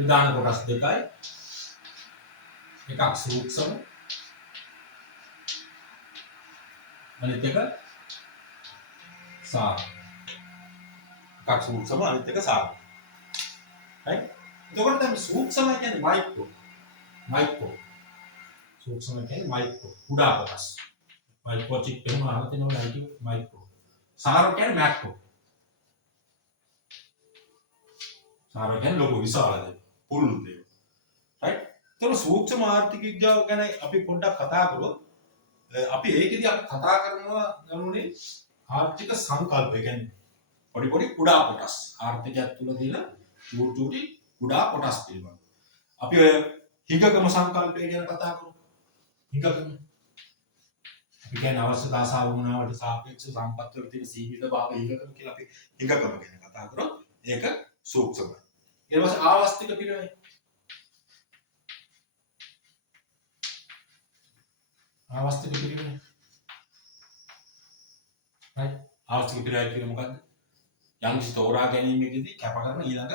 ප්‍රධාන කොටස් දෙකයි. එකක් සූක්ෂම අනිත් එක සාර. එකක් සූක්ෂම අනිත් එක සාර. right? එතකොට දැන් සූක්ෂම කියන්නේ මයික්‍රෝ. සූක්ෂම කියන්නේ මයික්‍රෝ කුඩා කොටස්. මයික්‍රෝ චිප් එකම අහලා තියෙනවා මයික්‍රෝ. සාර කියන්නේ මැක්‍රෝ. සාර කියන්නේ ලොකු විශාල දේ. පුළුල් දේ. right? එතකොට සූක්ෂම ආර්ථික විද්‍යාව ගැන අපි පොඩ්ඩක් කතා කරමු. අපි ඒකෙදි අපි කතා කරනවා ගනුනේ ආර්ථික සංකල්ප. ඒ කියන්නේ පොඩි කුඩා කොටස්. ආර්ථිකය තුළ තියෙන චූටි කුඩා කොටස් පිළිබඳ. අපි ඔය හිඟකම සංකල්පය ගැන කතා කරමු. හිඟකම. අපි කියන්නේ අවශ්‍යතා සහ වුණාවට සාපේක්ෂ සම්පත් වල තියෙන සීමිත භාව හිඟකම කියලා අපි හිඟකම ගැන කතා කරොත් ඒක සූක්ෂමයි. ඊට පස්සේ ආවස්තික පිරිවෙන්. ආවස්තික පිරිවෙන්. right? ආවස්තික පිරිවෙන් කියන්නේ මොකද්ද? යම් කිසි තෝරා ගැනීමකදී කැප කරන ඊළඟ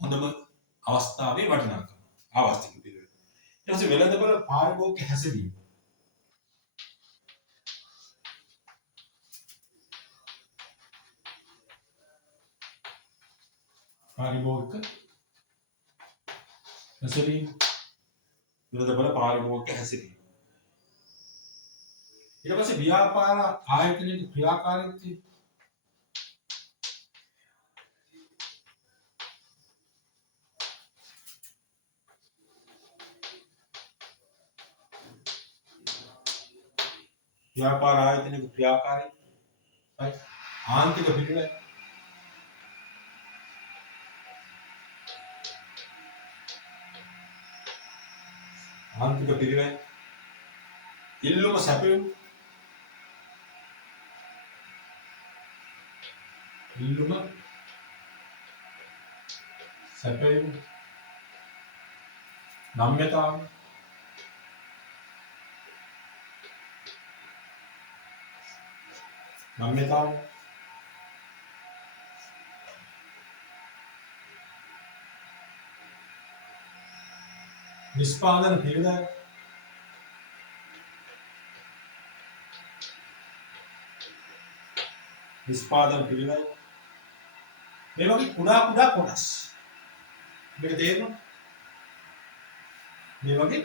හොඳම අවස්ථාවේ වටිනාකම. ආවස්තික පිරිවෙන්. ඊට පස්සේ වෙළඳපොළ පාරිභෝගික හැසිරීම. පාරිභෝගික හැසිරීම. වෙළඳපොළ පාරිභෝගික හැසිරීම. ඊට පස්සේ ව්‍යාපාර ආයතනයේ ක්‍රියාකාරීත්වය. ව්‍යාපාර ආයතනයේ ක්‍රියාකාරීත්වය. right? ආන්තික පිරිවෙන්. ආන්තික පිරිවෙන්. ඉල්ලුම සැපයුම. ඉල්ලුම සැපයුම. නම්‍යතාව. නම්‍යතාව. නිෂ්පාදන පිළිවෙල. නිෂ්පාදන පිළිවෙල. මේ වගේ කුඩා කොටස්. මේක තේරෙනවද? මේ වගේ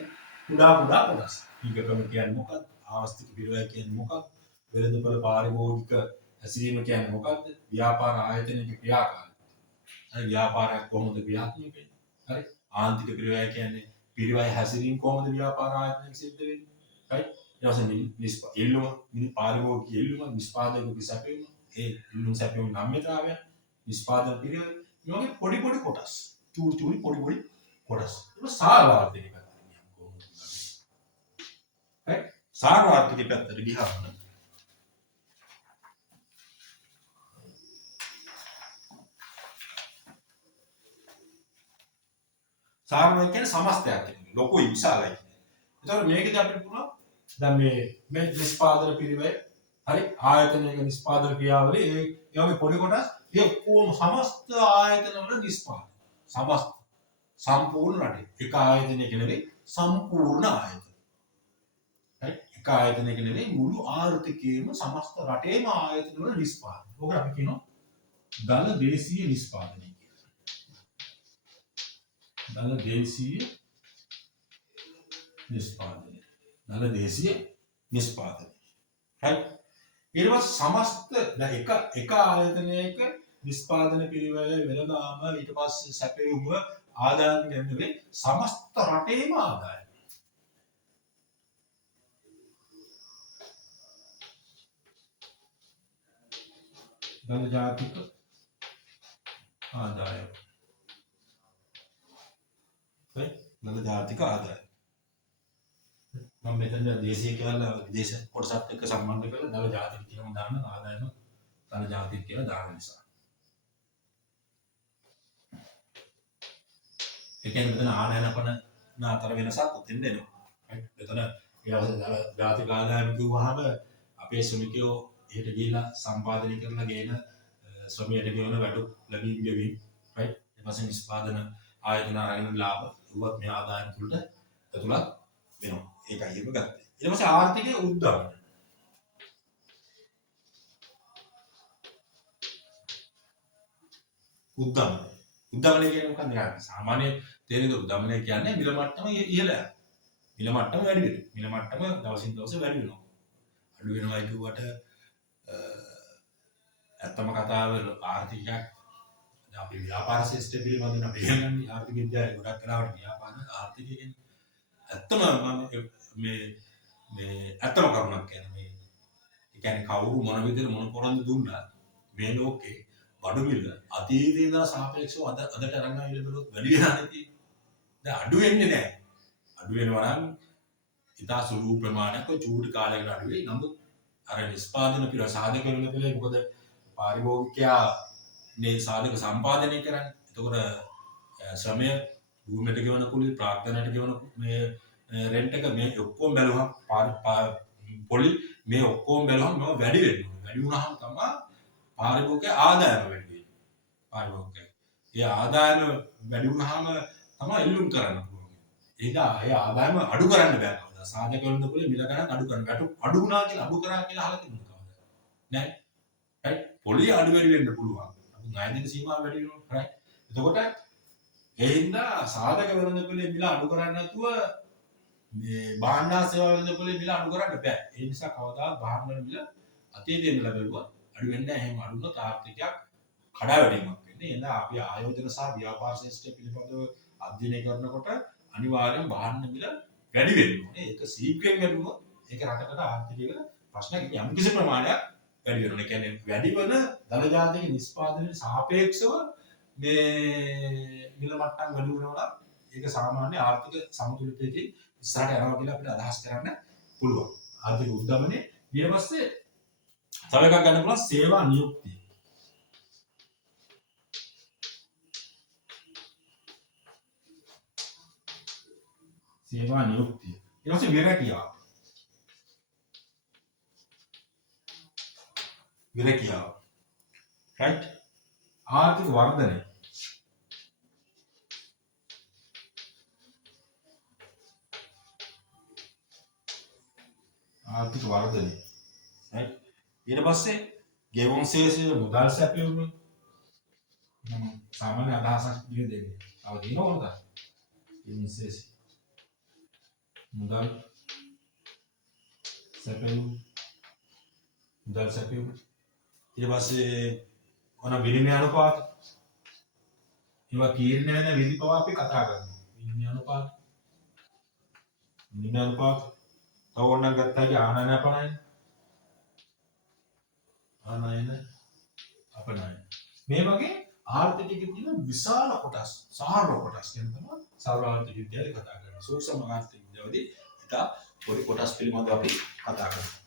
කුඩා කොටස්. ඊගකම කියන්නේ මොකක්ද? ආවස්තික පිළිවෙල කියන්නේ මොකක්ද? වෙළඳපොළ පාරිභෝගික හැසිරීම කියන්නේ මොකක්ද? ව්‍යාපාර ආයතනයේ ක්‍රියාකාරීත්වය. හරි ව්‍යාපාරයක් කොහොමද ක්‍රියාත්මක වෙන්නේ? හරි ආන්තික පිළිවෙල කියන්නේ පිළිවෙල හැසිරීම කොහොමද ව්‍යාපාර ආයතනයේ සිද්ධ වෙන්නේ? හරි ඊට පස්සේ ඉල්ලුම පාරිභෝගික ඉල්ලුම නිෂ්පාදක සැපයීම ඒ ඉල්ලුම් සැපයීම නම්‍යතාවය නිෂ්පාදන පිළිවෙල මේ වගේ පොඩි කොටස් චූටි පොඩි කොටස් ඒක සාරාර්ථික පැත්තට ගියම කොහොමද? හරි සාරාර්ථික පැත්තට ගියම සාරාර්ථික කියන්නේ සමස්තයක් කියන්නේ ලොකුයි විශාලයි. ඒතකොට මේකදී අපිට පුළුවන් දැන් මේ නිෂ්පාදන පිළිවෙල හරි ආයතනයක නිෂ්පාදන ක්‍රියාවලිය ඒ වගේ පොඩි කොටස් ඒ ඔක්කොම සමස්ත ආයතන වල නිෂ්පාදන සමස්ත සම්පූර්ණ රටේ එක ආයතනයක නෙවෙයි සම්පූර්ණ ආයතන. හරි එක ආයතනයක නෙවෙයි මුළු ආර්ථිකයේම සමස්ත රටේම ආයතන වල නිෂ්පාදන. ඕක අපි කියනවා දල දේශීය නිෂ්පාදනය කියලා. දල දේශීය නිෂ්පාදනය. දල දේශීය නිෂ්පාදනය. හරි ඊට පස්සේ සමස්ත එක ආයතනයක නිෂ්පාදන පිළිවෙල වෙළඳාම ඊට පස්සේ සැපයුම ආදායම් ගැනීම සමස්ත රටේම ආදායම. දල ජාතික ආදායම. හරි දල ජාතික ආදායම. මම මෙතන දේශීය කියලා විදේශ කොටසත් එක්ක සම්බන්ධ කරලා දල ජාතික කියලාම දාන්න ආදායම දල ජාතික කියලා දාන නිසා. ඒ කියන්නේ මෙතන ආනයනපන අතර වෙනසක් උතින් දෙනවා. right මෙතන ඊළඟට දල ජාතික ආදායම කිව්වහම අපේ ශ්‍රමිකයෝ එහෙට ගිහිල්ලා සම්පාදනය කරලා ගේන ශ්‍රමයට ගෙවන වැඩ ලැබීම් ගෙවීම් right ඊට පස්සේ නිෂ්පාදන ආයතන අරගෙන ලාභ දුවත් මේ ආදායම් තුළට ඇතුළත් වෙනවා. ඒකයි එහෙම ගත්තේ. ඊට පස්සේ ආර්ථිකයේ උද්දමනය. උද්දමනය කියන්නේ මොකක්ද? සාමාන්‍ය තේරෙන උද්දමනය කියන්නේ මිල මට්ටම ඉහළ යනවා. මිල මට්ටම වැඩි වෙනවා. මිල මට්ටම දවසින් දවස වැඩි වෙනවා. අඩු වෙනවා කියුවට ඇත්තම කතාව ආර්ථිකයක් අපි ව්‍යාපාර ශිෂ්ටය පිළිබඳව අපි ඉගෙනගන්නේ ආර්ථික විද්‍යාවේ ගොඩක් වෙලාවට ව්‍යාපාර ආර්ථිකය කියන්නේ ඇත්තම මේ ඇත්තම කරුණක් කියන්නේ මේ ඒ කියන්නේ කවුරු මොන විදිහට මොන පොරොන්දු දුන්නා මේ ලෝකේ බඩු මිල අතීතේ ඉඳලා සාපේක්ෂව අදට අරන් ආවිල බලුවොත් වැඩි වෙලා නැති. දැන් අඩු වෙන්නේ නැහැ. අඩු වෙනවා නම් ඉතා සුළු ප්‍රමාණයක් චූටි කාලයකට අඩු වෙයි. නමුත් අර නිෂ්පාදන පිළ සාධක වෙන පිළේ මොකද පාරිභෝගිකයා මේ සාධක සම්පාදනය කරන්නේ. එතකොට ශ්‍රමය භූමියට ගෙවන කුලී ප්‍රාග්ධනයට ගෙවන මේ රෙන්ට් එක මේ ඔක්කොම බැලුවම පොලි මේ ඔක්කොම බැලුවම මේවා වැඩි වෙනවා. වැඩි වුණාම තමයි පාරිභෝගික ආදායම වැඩි වෙන්නේ. පාරිභෝගික. ඒ ආදායම වැඩි වුණාම තමයි ඉල්ලුම් කරන්න පුළුවන්. ඒක ඒ ආදායම අඩු කරන්න බෑ කවදා. සාධක වලින් කුලී මිල ගණන් අඩු කරන්න. අඩු වුණා කියලා අඩු කරා කියලා අහලා තිබුණා කවදා. නෑ. right? පොලි අඩු වැඩි වෙන්න පුළුවන්. ණයදින සීමාව වැඩි වෙනවා right එතකොට ඒ හින්දා සාධක වෙළඳ පොලේ මිල අඩු කරන්න නැතුව මේ භාණ්ඩා සේවා වෙළඳ පොලේ මිල අඩු කරන්න බෑ ඒ නිසා කවදාවත් භාණ්ඩ මිල අතීතයේ මිල බැලුවා අඩු වෙන්නේ නැහැ එහෙම අඩු වුණොත් ආර්ථිකයක් කඩාවැටීමක් වෙන්නේ එහෙනම් අපි ආයෝජන සහ ව්‍යාපාර ශිෂ්ටය පිළිබඳව අධ්‍යයනය කරනකොට අනිවාර්යෙන් භාණ්ඩ මිල වැඩි වෙන්න ඕනේ ඒක ශීඝ්‍රයෙන් වැඩි වුණොත් ඒක රටකට ආර්ථිකයකට ප්‍රශ්නයක් යම් කිසි ප්‍රමාණයක් වැඩි වෙනවා. ඒ කියන්නේ වැඩි වෙන ධන ජාතික නිෂ්පාදනයේ සාපේක්ෂව මේ මිල මට්ටම් වැඩි වෙනවා නම් ඒක සාමාන්‍ය ආර්ථික සමතුලිතයකින් ඉස්සරහට යනවා කියලා අපිට අදහස් කරන්න පුළුවන්. ආර්ථික උද්දමනයේ ඊට පස්සේ තව එකක් ගන්න පුළුවන් සේවා නියුක්තිය. සේවා නියුක්තිය. ඊට පස්සේ විරකියාව. විරකියාව right ආර්ථික වර්ධනය right ඊට පස්සේ ගෙවුම් ශේෂය මුදල් සැපයීම සාමාන්‍ය අදහසක් විදිහට දෙන්නේ. තව දිනවලද ගෙවුම් ශේෂය මුදල් සැපයීම ඊට පස්සේ ඔන විනිමය අනුපාත ඒවා තීරණය වෙන විදි පවා අපි කතා කරනවා. විනිමය අනුපාත තව ඕනනම් ගත්තා ආනයන අපනයන මේ වගේ ආර්ථිකයේ තියෙන විශාල කොටස් සාරව කොටස් කියන තමයි සර්ව ආර්ථික විද්‍යාවේ කතා කරනවා. සූක්ෂම ආර්ථික විද්‍යාවේදී ඉතා පොඩි කොටස් පිළිබඳව අපි කතා කරනවා.